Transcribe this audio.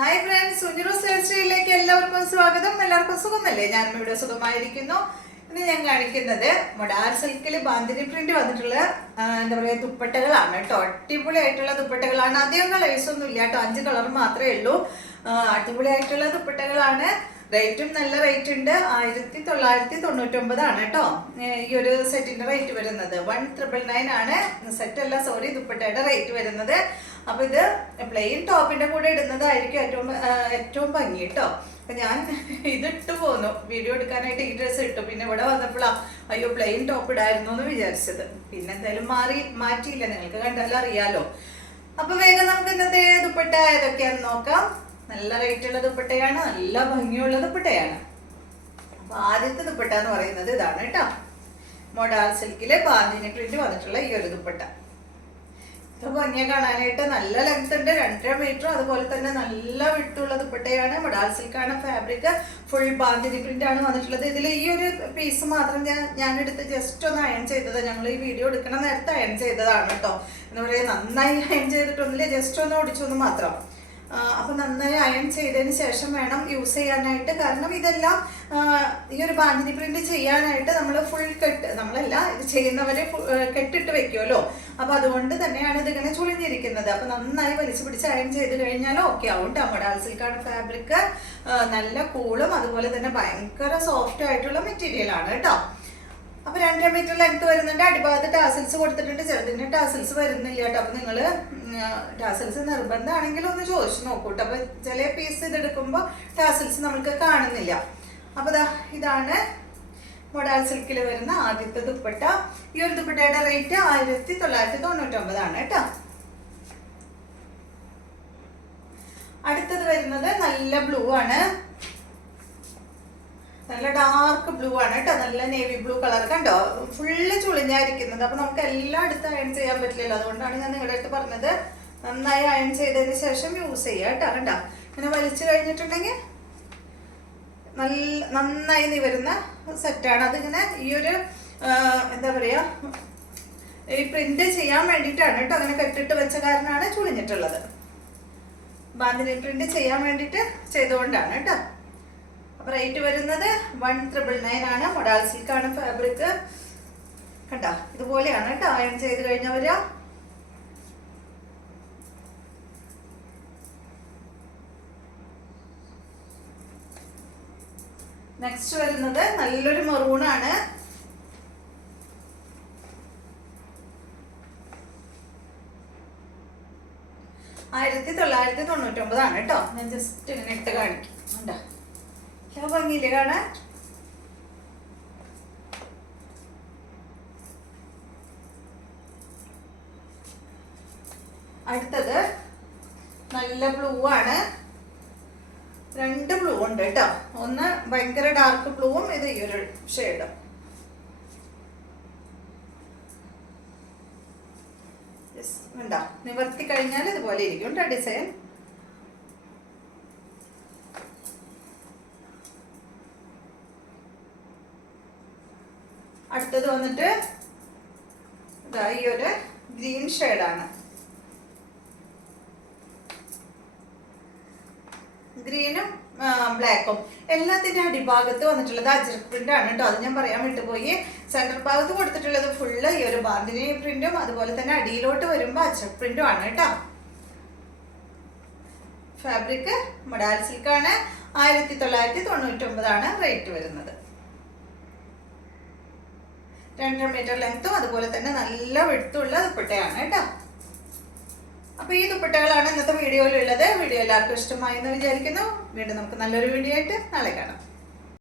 Hi friends, സുനിറൂസ് life സ്റ്റൈലിലേക്ക് എല്ലാവർക്കും സ്വാഗതം. എല്ലാവർക്കും സുഖമല്ലേ? ഞാനും ഇവിടെ സുഖമായിരിക്കുന്നു. ഇന്ന് ഞാൻ കാണിക്കുന്നത് മൊഡാൽ സിൽക്കിൽ ബാന്തിനി പ്രിന്റ് വന്നിട്ടുള്ള എന്താ പറയുക ദുപ്പട്ടകളാണ് കേട്ടോ. അടിപൊളിയായിട്ടുള്ള ദുപ്പട്ടകളാണ്. അധികം കളേഴ്സ് ഒന്നും ഇല്ല കേട്ടോ, 5 കളർ മാത്രമേ ഉള്ളൂ. അടിപൊളിയായിട്ടുള്ള ദുപ്പട്ടകളാണ്. റേറ്റും നല്ല റേറ്റ് ഉണ്ട്. 1999 ആണ് കേട്ടോ ഈ ഒരു സെറ്റിന്റെ റേറ്റ് വരുന്നത്. 1999 ആണ് സെറ്റ് അല്ല, സോറി, ദുപ്പട്ടയുടെ റേറ്റ് വരുന്നത്. അപ്പൊ ഇത് പ്ലെയിൻ ടോപ്പിന്റെ കൂടെ ഇടുന്നതായിരിക്കും ഏറ്റവും ഭംഗി കേട്ടോ. അപ്പൊ ഞാൻ ഇതിട്ട് പോന്നു വീഡിയോ എടുക്കാനായിട്ട്. ഈ ഡ്രസ്സ് ഇട്ടു. പിന്നെ ഇവിടെ വന്നപ്പോഴാ അയ്യോ പ്ലെയിൻ ടോപ്പ് ഇടായിരുന്നു എന്ന് വിചാരിച്ചത്. പിന്നെ എന്തായാലും മാറ്റിയില്ല, നിങ്ങൾക്ക് കണ്ടാലും അറിയാലോ. അപ്പൊ വേഗം നമുക്ക് ഇന്നത്തെ ദുപ്പട്ട ഏതൊക്കെയാന്ന് നോക്കാം. നല്ല റേറ്റുള്ള ദുപ്പട്ടയാണ്, നല്ല ഭംഗിയുള്ള ദുപ്പട്ടയാണ്. അപ്പൊ ആദ്യത്തെ ദുപ്പട്ട എന്ന് പറയുന്നത് ഇതാണ് കേട്ടോ. മൊഡാൽ സിൽക്കിലെ ബാന്തിനി പ്രിന്റ് വന്നിട്ടുള്ള ഈ ഒരു ദുപ്പട്ട. ഇത് ഭംഗിയെ കാണാനായിട്ട് നല്ല ലെങ്ത് ഉണ്ട്, 2.5 മീറ്റർ. അതുപോലെ തന്നെ നല്ല വിട്ടുള്ള ദുപ്പട്ടയാണ്. മൊഡാൽ സിൽക്കാണ് ഫാബ്രിക്. ഫുൾ ബാന്തിനി പ്രിന്റ് ആണ് വന്നിട്ടുള്ളത്. ഇതിൽ ഈ ഒരു പീസ് മാത്രം ഞാൻ എടുത്ത് ജസ്റ്റ് ഒന്ന് അയൺ ചെയ്തത്. ഞങ്ങൾ ഈ വീഡിയോ എടുക്കണ നേരത്തെ അയൺ ചെയ്തതാണ് കേട്ടോ. എന്താ പറയുക, നന്നായി അയൺ ചെയ്തിട്ടൊന്നുമില്ല, ജസ്റ്റ് ഒന്ന് ഓടിച്ചൊന്ന് മാത്രം. അപ്പൊ നന്നായി അയൺ ചെയ്തതിന് ശേഷം വേണം യൂസ് ചെയ്യാനായിട്ട്. കാരണം ഇതെല്ലാം ഈ ഒരു ബാന്തിനി പ്രിന്റ് ചെയ്യാനായിട്ട് നമ്മൾ ഫുൾ കെട്ട്, നമ്മളല്ല ഇത് ചെയ്യുന്നവരെ കെട്ടിട്ട് വെക്കുമല്ലോ. അപ്പൊ അതുകൊണ്ട് തന്നെയാണ് ഇതിങ്ങനെ ചുളിഞ്ഞിരിക്കുന്നത്. അപ്പൊ നന്നായി വലിച്ചു പിടിച്ച് അയൺ ചെയ്ത് കഴിഞ്ഞാൽ ഓക്കെ ആവും കേട്ടോ. മൊഡാൽ സിൽക്കാണ് ഫാബ്രിക്. നല്ല കൂളും അതുപോലെ തന്നെ ഭയങ്കര സോഫ്റ്റ് ആയിട്ടുള്ള മെറ്റീരിയൽ ആണ് കേട്ടോ. അപ്പൊ 2.5 മീറ്റർ ലെങ്ത് വരുന്നുണ്ട്. അടിഭാഗത്ത് ടാസൽസ് കൊടുത്തിട്ടുണ്ട്. ചെറുതിന് ടാസൽസ് വരുന്നില്ല കേട്ടോ. അപ്പൊ നിങ്ങള് ടാസൽസ് നിർബന്ധമാണെങ്കിൽ ഒന്ന് ചോദിച്ചു നോക്കൂട്ടോ. അപ്പൊ ചില പീസ് ഇതെടുക്കുമ്പോൾ ടാസൽസ് നമുക്ക് കാണുന്നില്ല. അപ്പൊ ഇതാണ് മൊഡാൽ സിൽക്കിൽ വരുന്ന ആദ്യത്തെ ദുപ്പട്ട. ഈ ഒരു ദുപ്പട്ടയുടെ റേറ്റ് 1999 ആണ് കേട്ടോ. അടുത്തത് വരുന്നത് നല്ല ബ്ലൂ ആണ്. നല്ല ഡാർക്ക് ബ്ലൂ ആണ് കേട്ടോ. നല്ല നേവി ബ്ലൂ കളർ കണ്ടോ, ഫുള്ള് ചുളിഞ്ഞായിരിക്കുന്നത്. അപ്പൊ നമുക്ക് എല്ലാം അടുത്ത് അയൺ ചെയ്യാൻ പറ്റില്ലല്ലോ. അതുകൊണ്ടാണ് ഞാൻ നിങ്ങളുടെ അടുത്ത് പറഞ്ഞത് നന്നായി അയൺ ചെയ്തതിന് ശേഷം യൂസ് ചെയ്യുക കേട്ടോ. കണ്ടോ, ഇങ്ങനെ വലിച്ചു കഴിഞ്ഞിട്ടുണ്ടെങ്കിൽ നന്നായി നിവരുന്ന സെറ്റാണ്. അതിങ്ങനെ ഈ ഒരു എന്താ പറയാ ഈ പ്രിന്റ് ചെയ്യാൻ വേണ്ടിയിട്ടാണ് കേട്ടോ. അങ്ങനെ കെട്ടിട്ട് വെച്ച കാരണമാണ് ചുളിഞ്ഞിട്ടുള്ളത്. ബാന്തിനി പ്രിന്റ് ചെയ്യാൻ വേണ്ടിയിട്ട് ചെയ്തുകൊണ്ടാണ് കേട്ടോ. അപ്പൊ റേറ്റ് വരുന്നത് 1999 ആണ്. മൊഡാൽ സിൽക്കാണ് ഫാബ്രിക്. കണ്ടോ, ഇതുപോലെയാണ് കേട്ടോ അയൺ ചെയ്ത് കഴിഞ്ഞവര്. നെക്സ്റ്റ് വരുന്നത് നല്ലൊരു മെറൂണാണ്. $1999 ആണ് കേട്ടോ. ഞാൻ ജസ്റ്റ് ഇങ്ങനെ ഇട്ട് കാണിക്കും. കണ്ടോ, ഭംഗിയില്ലേ കാണാൻ. അടുത്തത് നല്ല ബ്ലൂ ആണ്. 2 ബ്ലൂ ഉണ്ട് കേട്ടോ. ഒന്ന് ഭയങ്കര ഡാർക്ക് ബ്ലൂവും ഇത് ഈ ഒരു ഷെയ്ഡും. ഉണ്ടോ, നിവർത്തി കഴിഞ്ഞാൽ ഇതുപോലെ ഇരിക്കും കേട്ടോ ഡിസൈൻ. അടുത്തത് വന്നിട്ട് ഈ ഒരു ഗ്രീൻ ഷെയ്ഡാണ്. ഗ്രീനും ബ്ലാക്കും. എല്ലാത്തിന്റെ അടിഭാഗത്ത് വന്നിട്ടുള്ളത് അജ്രക് പ്രിന്റ് ആണ് കേട്ടോ. അത് ഞാൻ പറയാൻ വിട്ടുപോയി. സെന്റർ ഭാഗത്ത് കൊടുത്തിട്ടുള്ളത് ഫുള്ള് ഈ ഒരു ബാന്തിനി പ്രിന്റും അതുപോലെ തന്നെ അടിയിലോട്ട് വരുമ്പോ അജ്രക് പ്രിന്റും ആണ് കേട്ടോ. Fabric modal സിൽക്കാണ്. 1999 ആണ് റേറ്റ് വരുന്നത്. 2.5 മീറ്റർ ലെങ്ത്തും അതുപോലെ തന്നെ നല്ല വിടുത്തുള്ള ദുപ്പട്ടയാണ് കേട്ടോ. അപ്പൊ ഈ ദുപ്പട്ടകളാണ് ഇന്നത്തെ വീഡിയോയിലുള്ളത്. വീഡിയോ എല്ലാവർക്കും ഇഷ്ടമായി എന്ന് വിചാരിക്കുന്നു. വീണ്ടും നമുക്ക് നല്ലൊരു വീഡിയോ ആയിട്ട് നാളെ കാണാം.